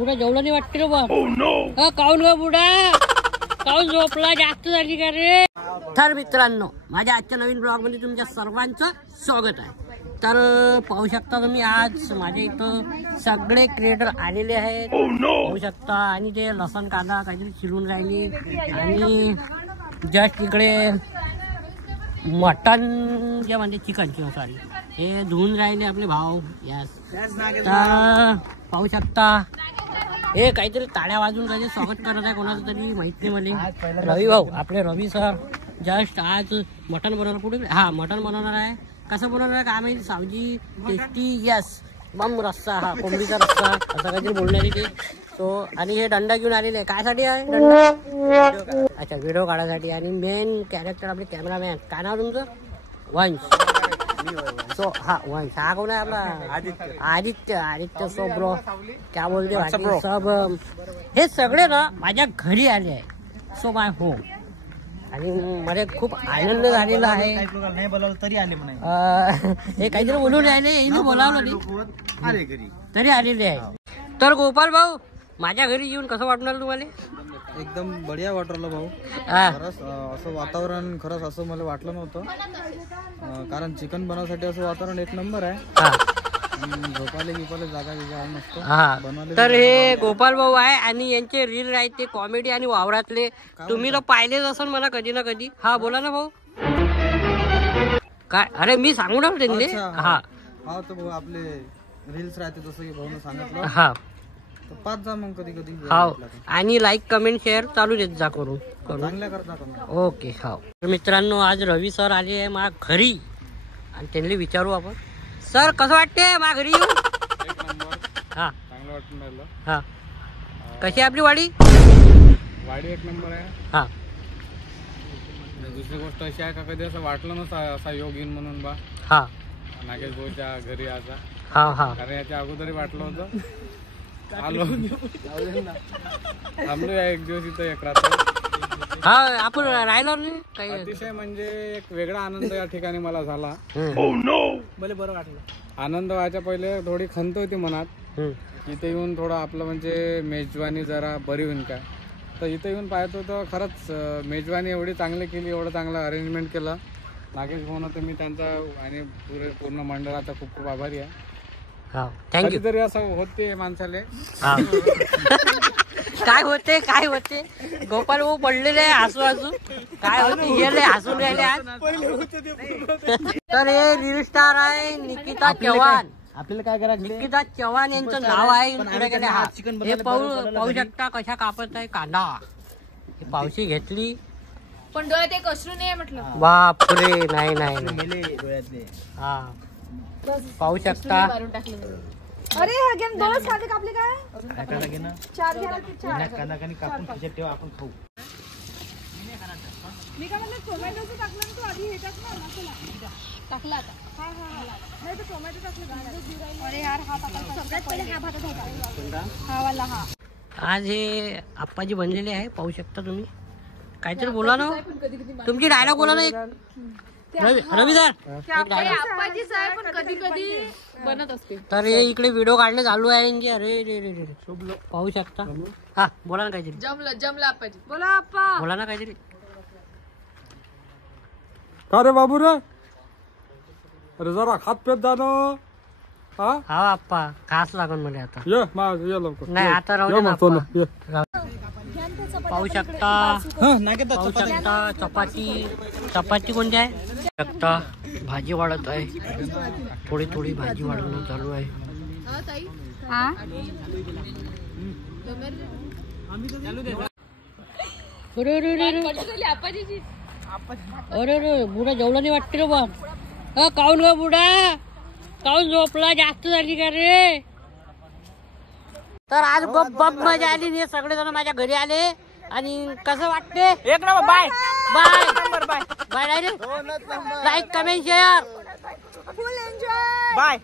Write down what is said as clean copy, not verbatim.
बुडा जेवला नाही वाटते रे बा. काऊन ग बुडा, काऊन झोपला, जास्त झाली का रे? तर मित्रांनो, माझ्या आजच्या नवीन ब्लॉग मध्ये तुमच्या सर्वांचं स्वागत आहे. तर पाहू शकता तुम्ही, आज माझ्या इथं सगळे क्रिएटर आलेले आहेत, पाहू शकता. आणि ते लसण कांदा काहीतरी चिरून राहिले आणि जस्ट इकडे मटन जे म्हणजे चिकन किंवा सॉरी हे धुवून राहिले आपले भाऊ. यस, तर पाहू शकता हे काहीतरी ताड्या वाजून काहीतरी स्वागत करत आहे कोणाचं तरी, माहित नाही मला. रवी भाऊ, आपले रवी सर जस्ट आज मटन बनवणार. कुठे हा मटन बनवणार आहे. कसं बनवणार आहे काय माहिती. सावजी टेस्टी यस बम रस्सा, हा कोंबडीचा रस्सा असं काहीतरी बोलणारी ते. सो आणि हे दंडा घेऊन आलेले आहे. कायसाठी आहे दंडा? अच्छा, व्हिडिओ काढायसाठी. आणि मेन कॅरेक्टर आपले कॅमेरामॅन, काय नाव तुमचं? वंश. सो हा वंश, हा कोण आहे आपला? आदित्य. आदित्य सो ब्रो क्या बोलते बाकी सब. हे सगळे ना माझ्या घरी आले आहे. So my home. आणि मला खूप आनंद झालेला आहे. नाही बोलावलं तरी आले म्हणे. हे काहीतरी बोलून राहिले, येईल बोलावलं नाही तरी आलेले आहे. तर गोपाल भाऊ, माझ्या घरी येऊन कसं वाटणार तुम्हाला? एकदम बढिया वाटलं भाऊ. खरंच असं वातावरण खरंच असं मला वाटलं नव्हतं. कारण चिकन बनवण्यासाठी असं वातावरण एक नंबर आहे. झोपाले गिपाले जागा नसतो. तर हे गोपाल भाऊ आहे आणि यांचे रील आहेत ते कॉमेडी आणि वावरातले. तुम्ही तर पाहिलेच असेल मला कधी ना कधी. हा बोला ना भाऊ. काय? अरे मी सांगू ना त्यांनी. हा हा तर भाऊ आपले रील्स राहते जसं की भाऊने सांगितलं. हा पाच जा मग कधी कधी. हा, आणि लाईक कमेंट शेअर चालू देत जा करून. चांगल्या करता. ओके. हा मित्रांनो, आज रवी सर आले आहे माझ्या घरी आणि त्यांना विचारू आपण. सर कसं वाटते माझ्या घरी येऊन? हा चांगलं वाटून राहिलं. हा, कशी आहे आपली वाडी? वाडी एक नंबर आहे. हा, दुसरी गोष्ट अशी आहे का कधी असं वाटलं नसतं असा योग येईन म्हणून बा. हा नागेश भाऊच्या घरी आता. हा हा, कारण याच्या अगोदरही वाटलं होतं. आलो थांबलो एक दिवस इथं एक रात्र. हा आपण राहिलो नाही काही. अतिशय म्हणजे एक वेगळा आनंद या ठिकाणी मला झाला. मला बरं वाटलं. आनंद व्हायच्या पहिले थोडी खंत होती मनात. इथे येऊन थोडं आपलं म्हणजे मेजवानी जरा बरी होईल काय. तर इथे येऊन पाहतो तर खरंच मेजवानी एवढी चांगली केली, एवढं चांगलं अरेंजमेंट केलं नागेश भाऊनं. तर मी त्यांचा आणि पूर्ण मंडळाचा खूप खूप आभारी आहे. थँक्यू. तरी असं होते माणसाले. काय होते काय होते गोपाल भाऊ पडलेले आहे हसू हसू. काय होते हे हसून राहिले आज. तर हे रील स्टार आहे निकिता चव्हाण. आपल्याला काय करायचं? निकिता चव्हाण यांचं नाव आहे. हे पाहू शकता कशा कापत आहे कांदा. ही पावशी घेतली पण डोळ्यात एक अश्रू नाही म्हटलं. बापरे. नाही नाही. हा पाहू शकता. अरे दोनच कांदे कापले काय? चार कापून खिशात ठेवा, आपण खाऊ. मी काय म्हणलं टोमॅटोचं टाकलं ना, तू आधी हे टाक ना मसाला टाकला आता. हा हा नाही तर टोमॅटो टाकलं. अरे यार हा टाकला सगळ्यात पहिले. हा भातात होता हा वाला. हा आज हे आप्पाजी बनलेले आहे, पाहू शकता तुम्ही. काहीतरी बोला ना, तुमची डायलॉग बोला ना एक. रवी सर आप्पाजी साहेब पण कधी कधी बनत असते. तर हे इकडे व्हिडिओ काढणे चालू आहे. अरे रे रे रे पाहू शकता. हा बोला ना काहीतरी. जमला आप्पाजी. बोला आप्पा. बोला ना काहीतरी. का रे बाबू रे, अरे जरा हात पेट जाणं. हा आप्पा खास लागून मला आता. ये लवकर. नाही आता राहू दे आप्पा. पाहू शकता. पाहू शकता चपाती कोणती आहे शकता. भाजी वाढत आहे, थोडी थोडी भाजी वाढवणं चालू आहे. अरे बुडा जेवला नाही वाटते रे बा. काऊन ग बुडा, काऊन झोपला, जास्त झाली का रे? तर आज बम मजा आली. हे सगळे जण माझ्या घरी आले आणि कसं वाटते? एक नंबर. Bye bye bye. Like comment share. Full enjoy. Bye.